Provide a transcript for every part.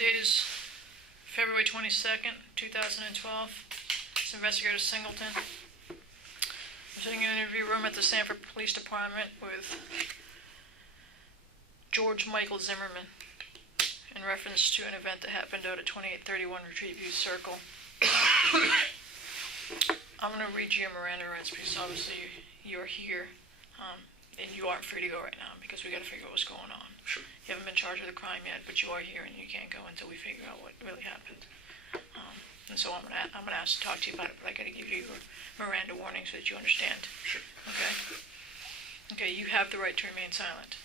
date is February 22nd, 2012. It's Investigator Singleton. I'm sitting in an interview room at the Sanford Police Department with George Michael Zimmerman in reference to an event that happened out at 2831 Retreat View Circle. I'm going to read you your Miranda rights because obviously you're here and you aren't free to go right now because we got to figure out what's going on. Sure. You haven't been charged with a crime yet, but you are here and you can't go until we figure out what really happened. And so I'm gonna ask to talk to you about it, but I got to give you your Miranda warning so that you understand. Sure. Okay. Okay. You have the right to remain silent.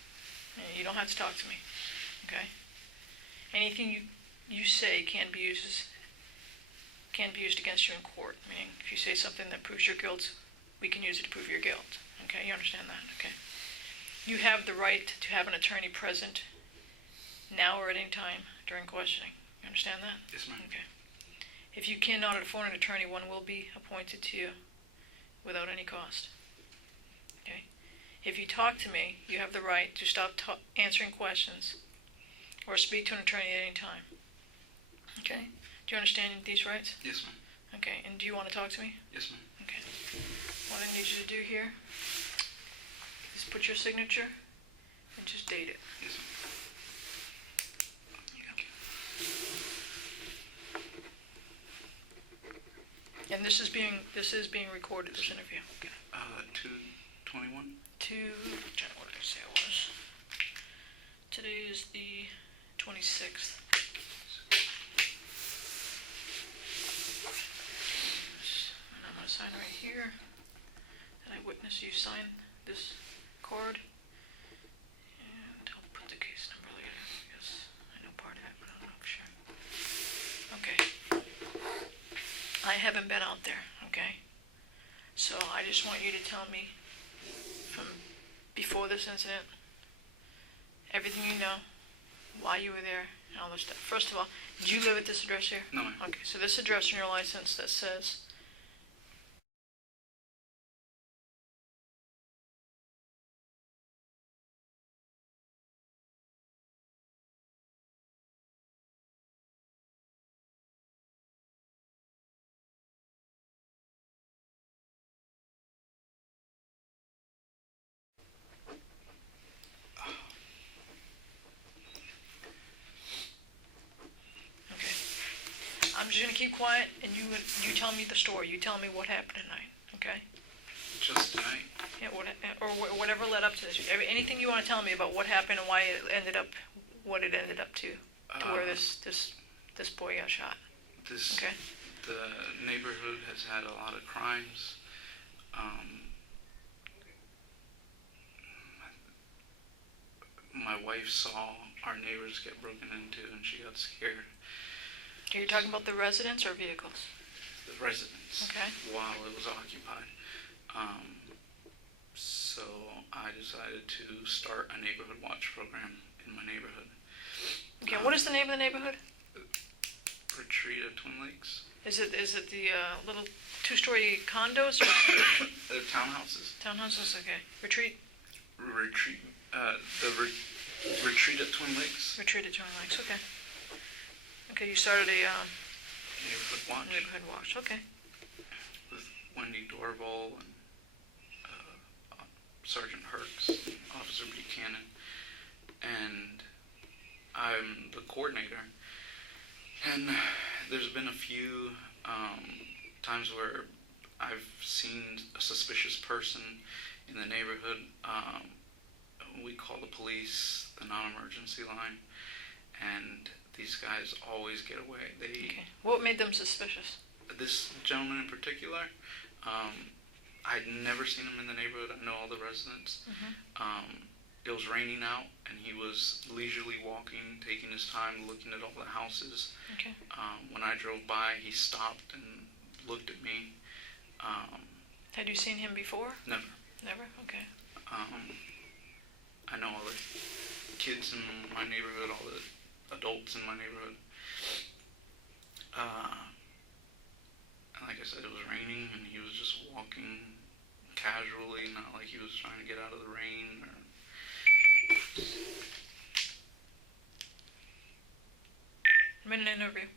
You don't have to talk to me. Okay. Anything you say can be used against you in court. Meaning, if you say something that proves your guilt, we can use it to prove your guilt. Okay. You understand that? Okay. You have the right to have an attorney present now or at any time during questioning. You understand that? Yes, ma'am. Okay. If you cannot afford an attorney, one will be appointed to you without any cost. Okay. If you talk to me, you have the right to stop answering questions or speak to an attorney at any time. Okay. Do you understand these rights? Yes, ma'am. Okay. And do you want to talk to me? Yes, ma'am. Okay. What I need you to do here is put your signature and just date it. Yes, ma'am. And this is being recorded, this interview. Okay. 2/21. What did I say it was? Today is the 26th. And I'm going to sign right here. And I witness you sign this card. And I'll put the case number later because I know part of it, but I don't know for sure. Okay. I haven't been out there, okay? So I just want you to tell me from before this incident, everything you know, why you were there, and all this stuff. First of all, did you live at this address here? No, ma'am. Okay, so this address on your license that says I'm just gonna keep quiet, and you tell me the story. You tell me what happened tonight, okay? Just tonight. Yeah, or whatever led up to this. Anything you want to tell me about what happened and why it ended up, what it ended up to where this boy got shot. Okay. The neighborhood has had a lot of crimes. My wife saw our neighbors get broken into, and she got scared. Are you talking about the residents or vehicles? The residents. Okay. While it was occupied. So I decided to start a neighborhood watch program in my neighborhood. Okay, what is the name of the neighborhood? Retreat at Twin Lakes. Is it the little two-story condos or They're townhouses. townhouses? Okay. Retreat Retreat at Twin Lakes. at Twin Lakes. Okay. Okay, you started a Neighborhood watch. neighborhood watch. Okay. With Wendy Dorval and Sergeant Herx, and Officer Buchanan, and I'm the coordinator. And there's been a few times where I've seen a suspicious person in the neighborhood. We call the police, the non-emergency line, and these guys always get away. Okay. What made them suspicious? This gentleman in particular, I'd never seen him in the neighborhood. I know all the residents. It was raining out, and he was leisurely walking, taking his time, looking at all the houses. Okay. When I drove by, he stopped and looked at me. Had you seen him before? Never. Never? Okay. I know all the kids in my neighborhood, all the adults in my neighborhood. And like I said, it was raining, and he was just walking casually, not like he was trying to get out of the rain. I'm in an interview.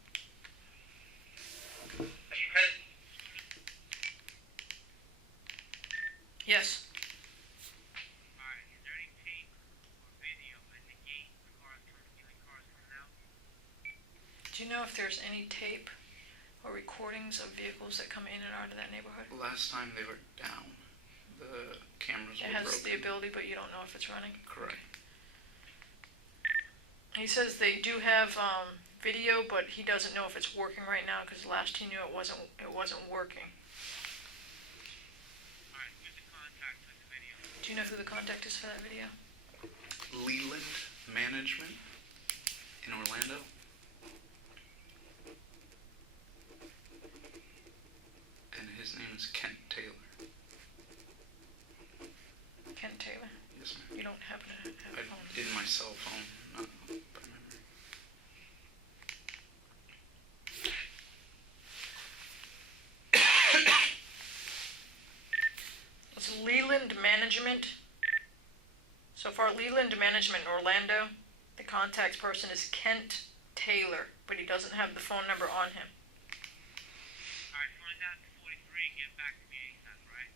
Yes. Alright, is there any tape or video at the gate for cars coming out? Do you know if there's any tape or recordings of vehicles that come in and out of that neighborhood? Last time they were down. The cameras It were has broken. the ability, but you don't know if it's running? Correct. He says they do have video, but he doesn't know if it's working right now because last he knew it wasn't working. Alright, who's the contact with the video? Do you know who the contact is for that video? Leland Management in Orlando. And his name is Kent Taylor. Kent Taylor? Yes, ma'am. You don't happen to have a phone? In my cell phone, not by memory. It's Leland Management. So for Leland Management in Orlando, the contact person is Kent Taylor, but he doesn't have the phone number on him. Alright, find out the 43 and get back to me ASAP, right?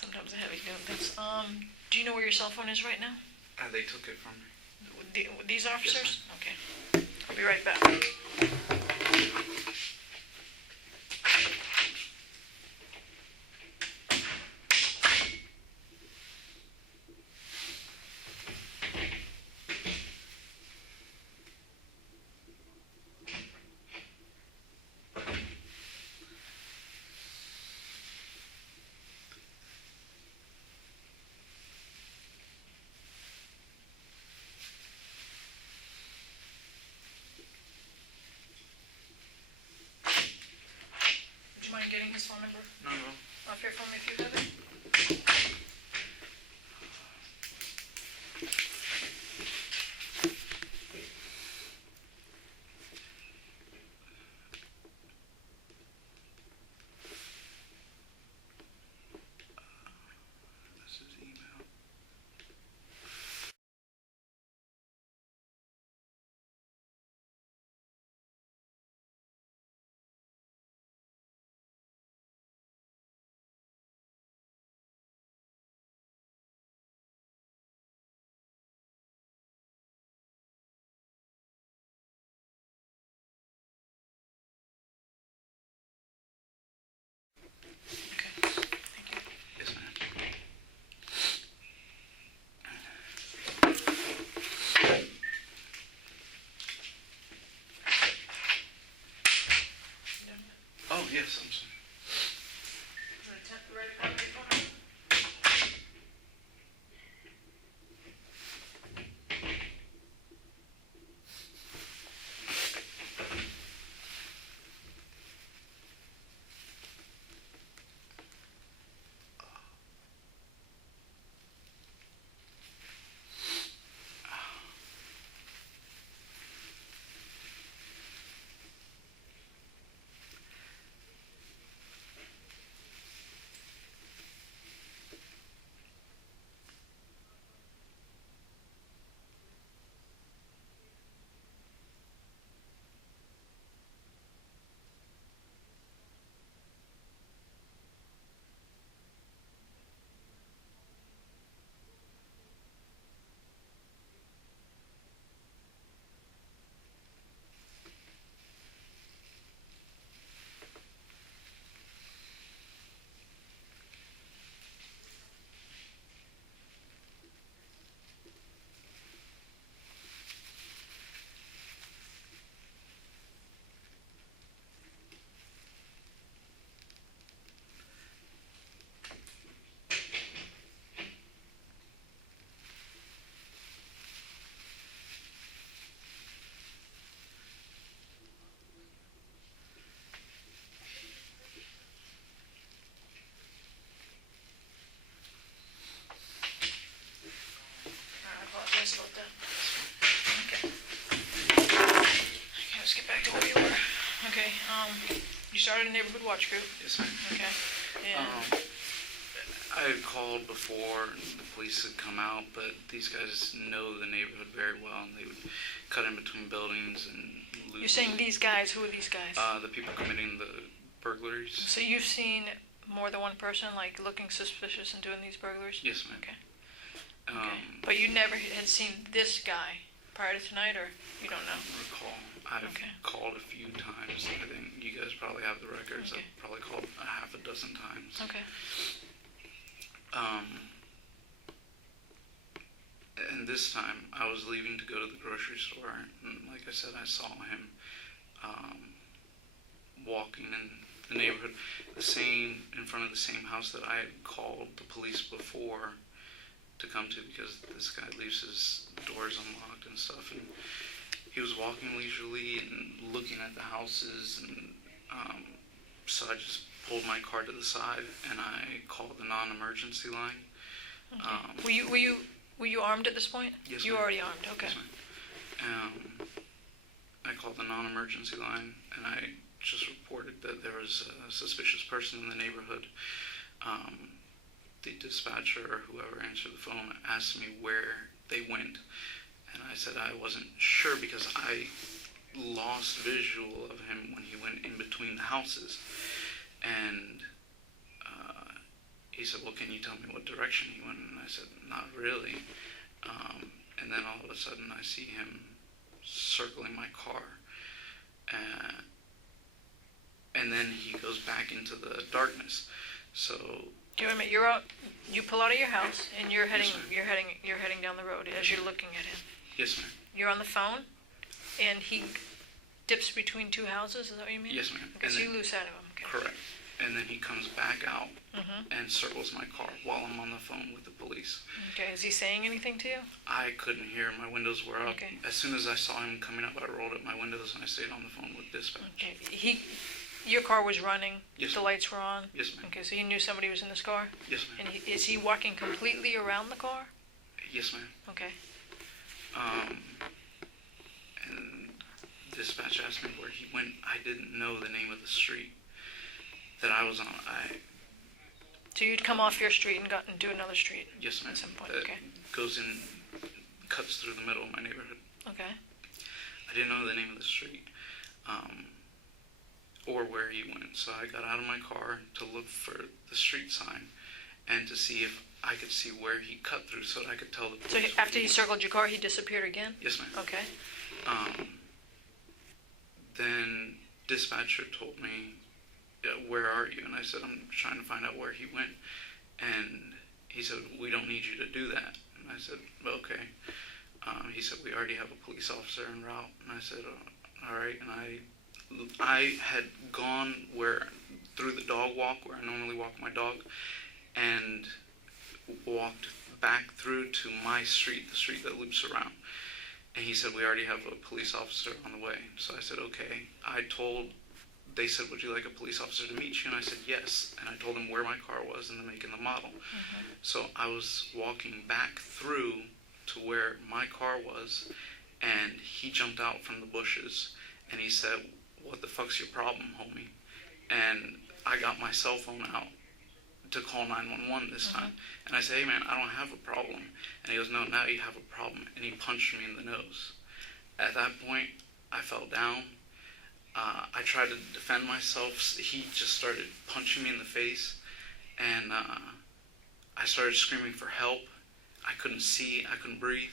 Sometimes I have you doing this. Do you know where your cell phone is right now? They took it from me. These officers? Yes, Okay. I'll be right back. Would you mind getting his phone number No, no. off here for me if you have it? This is email. Okay. Thank you. Yes, ma'am. You done? Oh, yes, I'm sorry. Ready to copy your phone number? I apologize about that. Okay. Okay, let's get back to where you were. Okay, you started a neighborhood watch group. Yes, ma'am. Okay. And I had called before, and the police had come out, but these guys know the neighborhood very well, and they would cut in between buildings and lose. You're saying these guys? Who are these guys? The people committing the burglaries. So you've seen more than one person, like, looking suspicious and doing these burglaries? Yes, ma'am. Okay. Okay. But you never had seen this guy prior to tonight, or you don't know? I don't recall. I've called a few times. I think you guys probably have the records. Okay. I've probably called a half a dozen times. Okay. And this time, I was leaving to go to the grocery store, and like I said, I saw him walking in the neighborhood, in front of the same house that I had called the police before to come to, because this guy leaves his doors unlocked and stuff, and he was walking leisurely and looking at the houses, and so I just pulled my car to the side and I called the non-emergency line. Okay. Were you armed at this point? Yes, you ma'am. were already armed. Okay. Yes, ma'am. I called the non-emergency line and I just reported that there was a suspicious person in the neighborhood. The dispatcher or whoever answered the phone asked me where they went, and I said I wasn't sure because I lost visual of him when he went in between the houses. And he said, well, can you tell me what direction he went? And I said, not really. And then all of a sudden I see him circling my car. And then he goes back into the darkness. So Do you remember? You pull out of your house and you're heading. Yes, ma'am. You're heading down the road as you're looking at him. yes, ma'am. You're on the phone, and he dips between two houses. Is that what you mean? Yes, ma'am. Okay, And so you then- lose sight of him. Okay. Correct. And then he comes back out Mhm. and circles my car while I'm on the phone with the police. Okay. Is he saying anything to you? I couldn't hear. My windows were up. Okay. As soon as I saw him coming up, I rolled up my windows and I stayed on the phone with dispatch. Okay. Your car was running. Yes, The ma'am. lights were on. Yes, ma'am. Okay. So he knew somebody was in this car. Yes, ma'am. And is he walking completely around the car? Yes, ma'am. Okay. And dispatch asked me where he went. I didn't know the name of the street that I was on. So you'd come off your street and go and do another street Yes, ma'am. at some point. That Okay. goes in, cuts through the middle of my neighborhood. Okay. I didn't know the name of the street, or where he went. So I got out of my car to look for the street sign and to see if I could see where he cut through, so that I could tell the So police. after he circled your car, he disappeared again? Yes, ma'am. Okay. Then dispatcher told me, where are you? And I said, I'm trying to find out where he went. And he said, we don't need you to do that. And I said, okay. He said, we already have a police officer en route. And I said, all right. And I had gone through the dog walk where I normally walk my dog, and walked back through to my street, the street that loops around. And he said, we already have a police officer on the way. So I said, okay. They said, would you like a police officer to meet you? And I said, yes. And I told them where my car was and the make and the model. Mm-hmm. So I was walking back through to where my car was, and he jumped out from the bushes, and he said, what the fuck's your problem, homie? And I got my cell phone out to call 911 this time. And I said, hey man, I don't have a problem. And he goes, no, now you have a problem. And he punched me in the nose. At that point, I fell down. I tried to defend myself. He just started punching me in the face, and I started screaming for help. I couldn't see. I couldn't breathe.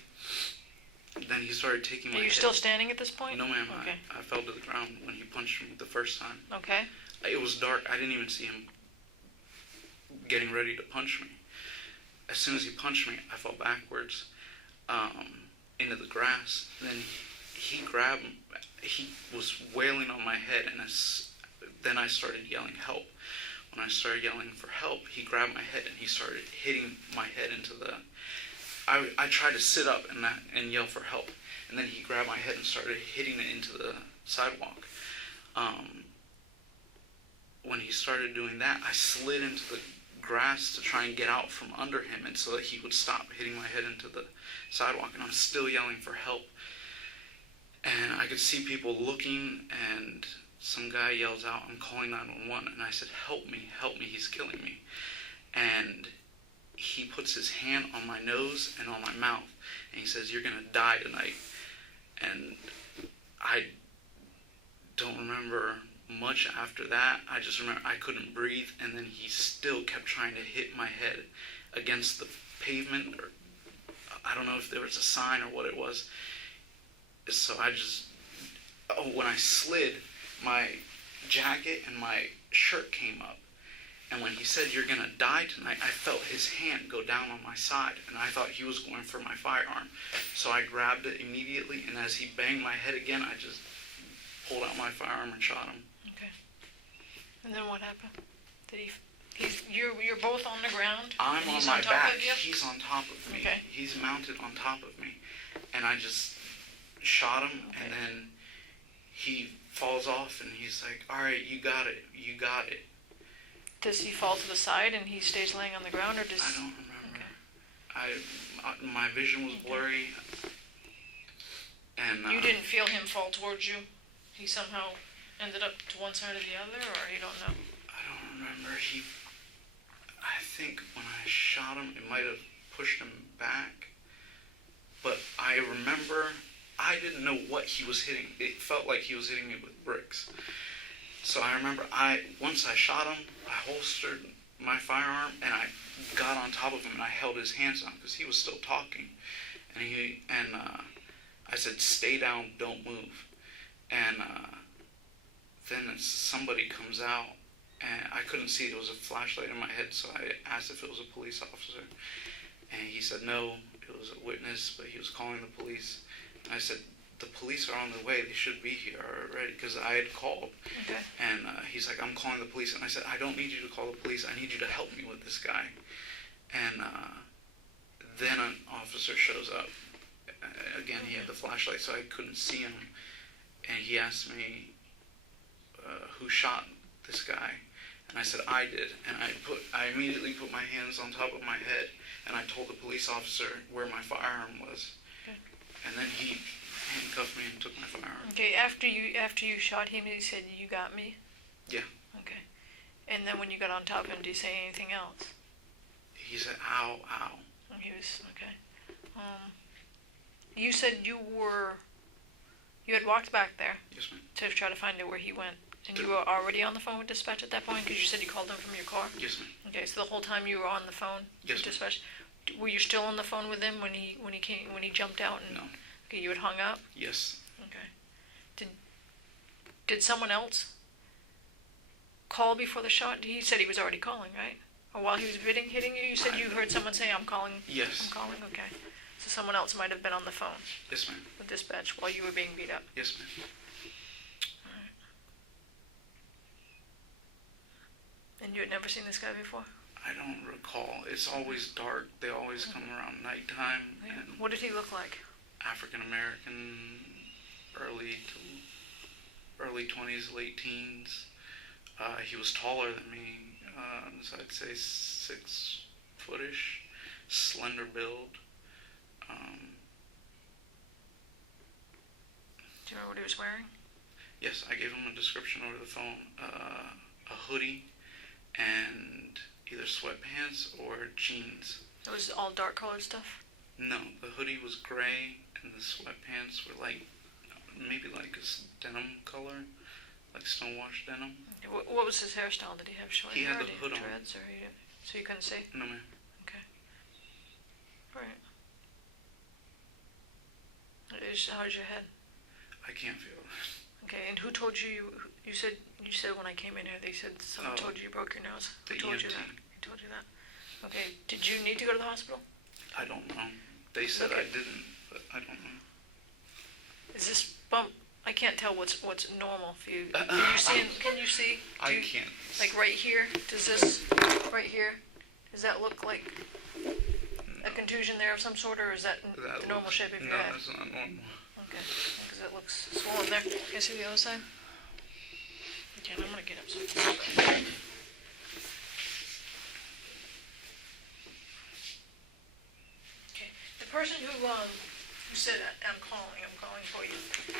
Then he started taking my Are you head. still standing at this point? No, ma'am. Okay. I fell to the ground when he punched me the first time. Okay. It was dark. I didn't even see him getting ready to punch me. As soon as he punched me, I fell backwards into the grass. Then he grabbed me. He was wailing on my head, and then I started yelling help. When I started yelling for help, he grabbed my head and he started hitting my head into the... I tried to sit up and yell for help, and then he grabbed my head and started hitting it into the sidewalk. When he started doing that, I slid into the grass to try and get out from under him, and so that he would stop hitting my head into the sidewalk, and I'm still yelling for help. And I could see people looking, and some guy yells out, I'm calling 911, and I said, help me, he's killing me. And he puts his hand on my nose and on my mouth, and he says, "You're gonna die tonight." And I don't remember much after that. I just remember I couldn't breathe, and then he still kept trying to hit my head against the pavement, or I don't know if there was a sign or what it was. So I just, when I slid, my jacket and my shirt came up. And when he said, "You're going to die tonight," I felt his hand go down on my side, and I thought he was going for my firearm. So I grabbed it immediately, and as he banged my head again, I just pulled out my firearm and shot him. Okay. And then what happened? Did you're both on the ground? I'm on he's my on top back. Of you? He's on top of me. Okay. He's mounted on top of me. And I just shot him, Okay. and then he falls off, and he's like, "All right, you got it. You got it." Does he fall to the side and he stays laying on the ground, or does... I don't remember. Okay. My vision was blurry. And You didn't feel him fall towards you? He somehow ended up to one side or the other, or you don't know? I don't remember. I think when I shot him, it might have pushed him back. But I remember, I didn't know what he was hitting. It felt like he was hitting me with bricks. So I remember, once I shot him, I holstered my firearm, and I got on top of him, and I held his hands down, because he was still talking. And I said, "Stay down, don't move." And then somebody comes out, and I couldn't see. There was a flashlight in my head, so I asked if it was a police officer. And he said no, it was a witness, but he was calling the police. And I said, "The police are on the way. They should be here already," because I had called. Okay. And he's like, "I'm calling the police." And I said, "I don't need you to call the police. I need you to help me with this guy." And then an officer shows up. Again, he had the flashlight, so I couldn't see him. And he asked me, "Who shot this guy?" And I said, "I did." And I immediately put my hands on top of my head, and I told the police officer where my firearm was. Okay. And then he handcuffed me and took my firearm. Okay, after you shot him, he said, "You got me"? Yeah. Okay. And then when you got on top of him, did he say anything else? He said, "Ow, ow." And he was, okay. You said you had walked back there Yes, ma'am. to try to find out where he went. And you were already on the phone with dispatch at that point, because you said you called him from your car? Yes, ma'am. Okay, so the whole time you were on the phone Yes, with ma'am. dispatch. Were you still on the phone with him when he jumped out and... No. Okay, you had hung up? Yes. Okay. Did someone else call before the shot? He said he was already calling, right? Or while he was hitting you, you said you heard someone say, "I'm calling"? Yes. I'm calling, okay. So someone else might have been on the phone Yes, ma'am. with dispatch while you were being beat up. Yes, ma'am. Alright. And you had never seen this guy before? I don't recall. It's always dark. They always come around nighttime. Yeah. And What did he look like? African American, early 20s, late teens. He was taller than me, so I'd say 6 footish, slender build. Do you remember what he was wearing? Yes, I gave him a description over the phone. A hoodie and either sweatpants or jeans. It was all dark colored stuff? No, the hoodie was gray and the sweatpants were maybe like a denim color, like stonewashed denim. What was his hairstyle? Did he have short He hair? had or the did he hood have on. dreads, or so you couldn't see? No, ma'am. Okay. Alright. How's your head? I can't feel it. Okay, and who told you said when I came in here, they said someone told you broke your nose. Who The told you EMT. that? Who told you that? Okay, did you need to go to the hospital? I don't know. They said Okay. I didn't, but I don't know. Is this bump? I can't tell what's normal for you. Can you see? Can you see? I can't. Like right here? Does this right here? Does that look like a contusion there of some sort, or is that the normal shape of your head? No, that's not normal. Okay, because it looks swollen there. Can you see the other side? Okay, I'm gonna get up. Okay, the person who said, I'm calling for you.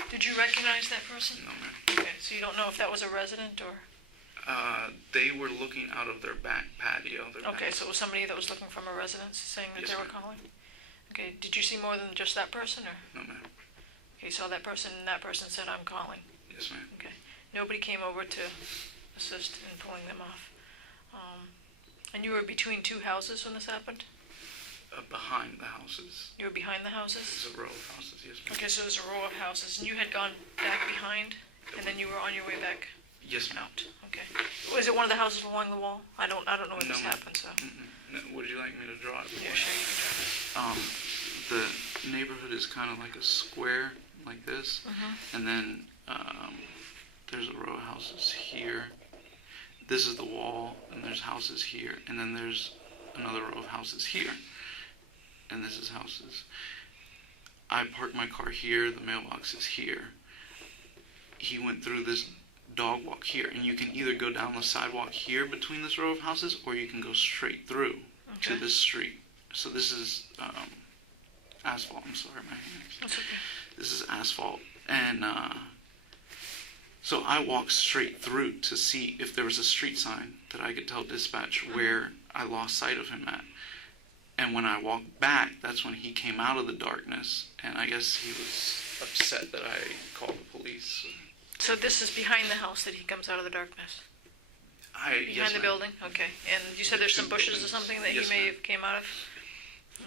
Did you recognize that person? No, ma'am. Okay, so you don't know if that was a resident or? They were looking out of their back patio. Okay, so it was somebody that was looking from a residence saying that Yes, they were ma'am. calling? Okay, did you see more than just that person, or? No, ma'am. Okay, you saw that person, and that person said, I'm calling. Yes, ma'am. Okay. Nobody came over to assist in pulling them off. And you were between two houses when this happened? Behind the houses. You were behind the houses? There's a row of houses, yes, ma'am. Okay, so it was a row of houses, and you had gone back behind, and then you were on your way back Yes, ma'am. out. Okay. Was it one of the houses along the wall? I don't know when No, this ma'am. happened, so. No, would you like me to draw it? Yeah, sure, you can try this. The neighborhood is kind of like a square, like this, and then there's a row of houses here. This is the wall, and there's houses here, and then there's another row of houses here, and this is houses. I parked my car here, the mailbox is here. He went through this dog walk here, and you can either go down the sidewalk here between this row of houses, or you can go straight through to Okay. this street. So this is asphalt. I'm sorry, my hands. That's okay. This is asphalt, and so I walked straight through to see if there was a street sign that I could tell dispatch where I lost sight of him at. And when I walked back, that's when he came out of the darkness, and I guess he was upset that I called the police. So this is behind the house that he comes out of the darkness? Yes, Behind the ma'am. building? Okay. And you said there's some bushes or something that Yes, he may ma'am. have came out of?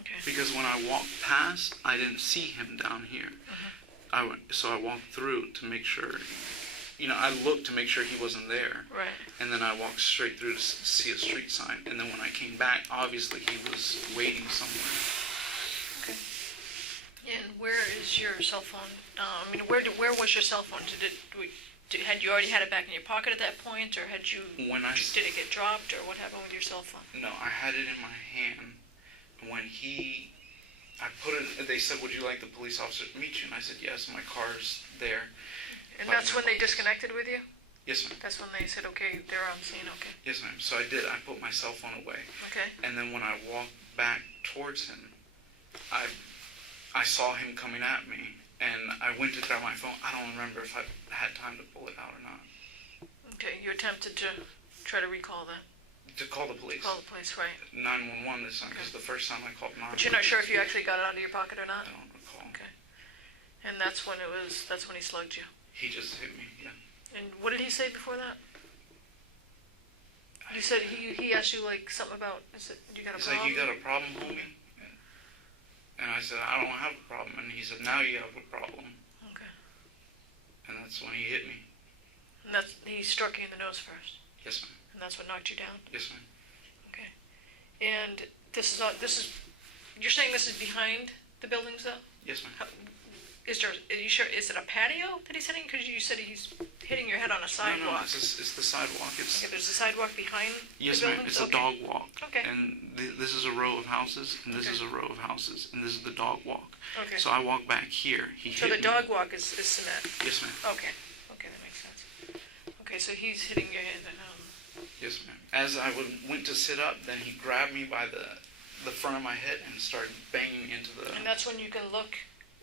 Okay. Because when I walked past, I didn't see him down here. So I walked through to make sure, I looked to make sure he wasn't there. Right. And then I walked straight through to see a street sign. And then when I came back, obviously he was waiting somewhere. Okay. And where is your cell phone? Where was your cell phone? Had you already had it back in your pocket at that point, or did it get dropped, or what happened with your cell phone? No, I had it in my hand. When I put it, they said, would you like the police officer to meet you? And I said, yes, my car's there. And that's when they disconnected with you? Yes, ma'am. That's when they said, okay, they're on scene, okay. Yes, ma'am. So I did. I put my cell phone away. Okay. And then when I walked back towards him, I saw him coming at me, and I went to grab my phone. I don't remember if I had time to pull it out or not. Okay, you attempted to try to recall that. To call the police. Call the police, right. 911 this time, because the first time I called 911. But you're not sure if you actually got it out of your pocket or not? I don't recall. Okay. And that's when he slugged you. He just hit me, yeah. And what did he say before that? You said he asked you like something about, you got a He's problem? like, you got a problem, homie? And I said, I don't have a problem. And he said, now you have a problem. Okay. And that's when he hit me. And he struck you in the nose first? Yes, ma'am. And that's what knocked you down? Yes, ma'am. Okay. And you're saying this is behind the buildings though? Yes, ma'am. Are you sure, is it a patio that he's hitting? Because you said he's hitting your head on a sidewalk. No, it's the sidewalk. Okay, there's a sidewalk behind Yes, the ma'am. buildings? It's a dog walk. Okay. And this is a row of houses, and this Okay. is a row of houses, and this is the dog walk. Okay. So I walk back here. So the dog walk is cement? Yes, ma'am. Okay. Okay, that makes sense. Okay, so he's hitting your head. Yes, ma'am. As I went to sit up, then he grabbed me by the front of my head and started banging into the... And that's when you can look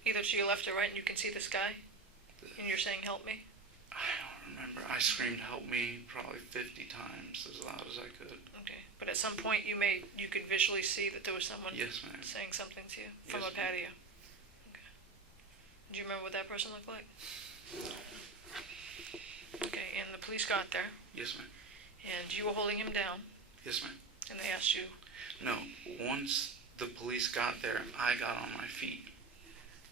either to your left or right and you can see this guy? And you're saying, help me? I don't remember. I screamed, help me, probably 50 times as loud as I could. Okay. But at some point you could visually see that there was someone Yes, ma'am. saying something to you from Yes, a ma'am. patio? Okay. Do you remember what that person looked like? Okay, and the police got there, Yes, ma'am. and you were holding him down, Yes, ma'am. and they asked you, No, once the police got there, I got on my feet.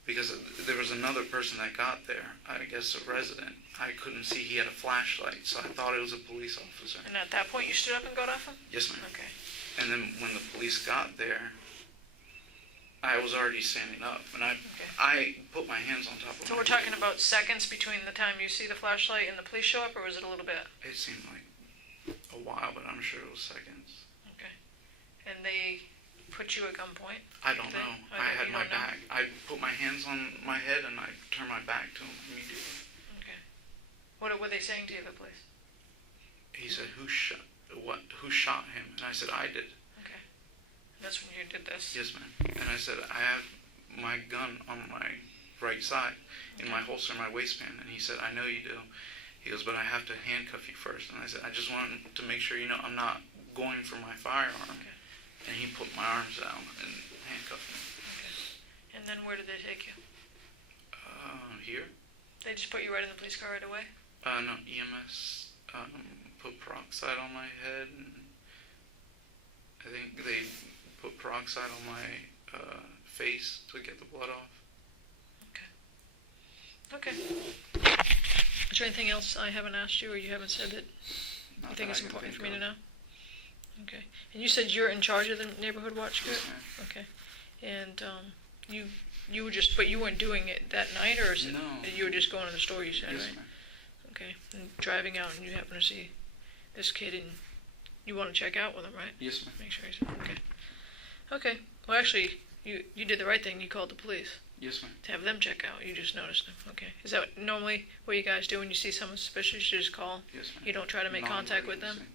Because there was another person that got there, I guess a resident. I couldn't see, he had a flashlight, so I thought it was a police officer. and at that point you stood up and got off him? Yes, ma'am. Okay. And then when the police got there, I was already standing up, and I put my hands on top of So my we're talking about seconds between the time you see the flashlight and the police show up, or was it a little bit? It seemed like a while, but I'm sure it was seconds. Okay. And they put you at gunpoint? I don't They- know. I I don't- had you my don't know? back. I put my hands on my head, and I turned my back to him immediately. Okay. What were they saying to you, the police? He said, who shot him? And I said, I did. Okay. And that's when you did this? Yes, ma'am. And I said, I have my gun on my right side in my holster in my waistband. And he said, I know you do. He goes, but I have to handcuff you first. And I said, I just wanted to make sure you know I'm not going for my firearm. Okay. And he put my arms down and handcuffed me. Okay. And then where did they take you? Here? They just put you right in the police car right away? No, EMS put peroxide on my head, and I think they put peroxide on my face to get the blood off. Okay. Is there anything else I haven't asked you or you haven't said that you think is important for me to know? Okay. And you said you're in charge of the neighborhood watch group? Yes, ma'am. Okay. And you were just, but you weren't doing it that night, or is it? No. You were just going to the store, you said, Yes, right? ma'am. Okay. And driving out, and you happen to see this kid, and you want to check out with him, right? Yes, ma'am. Make sure he's okay. Okay. Well, actually, you did the right thing. You called the police Yes, ma'am. to have them check out. You just noticed them. Okay. Is that normally what you guys do when you see someone suspicious? You just call? Yes, ma'am. You don't try to make contact with them? Non-emergency.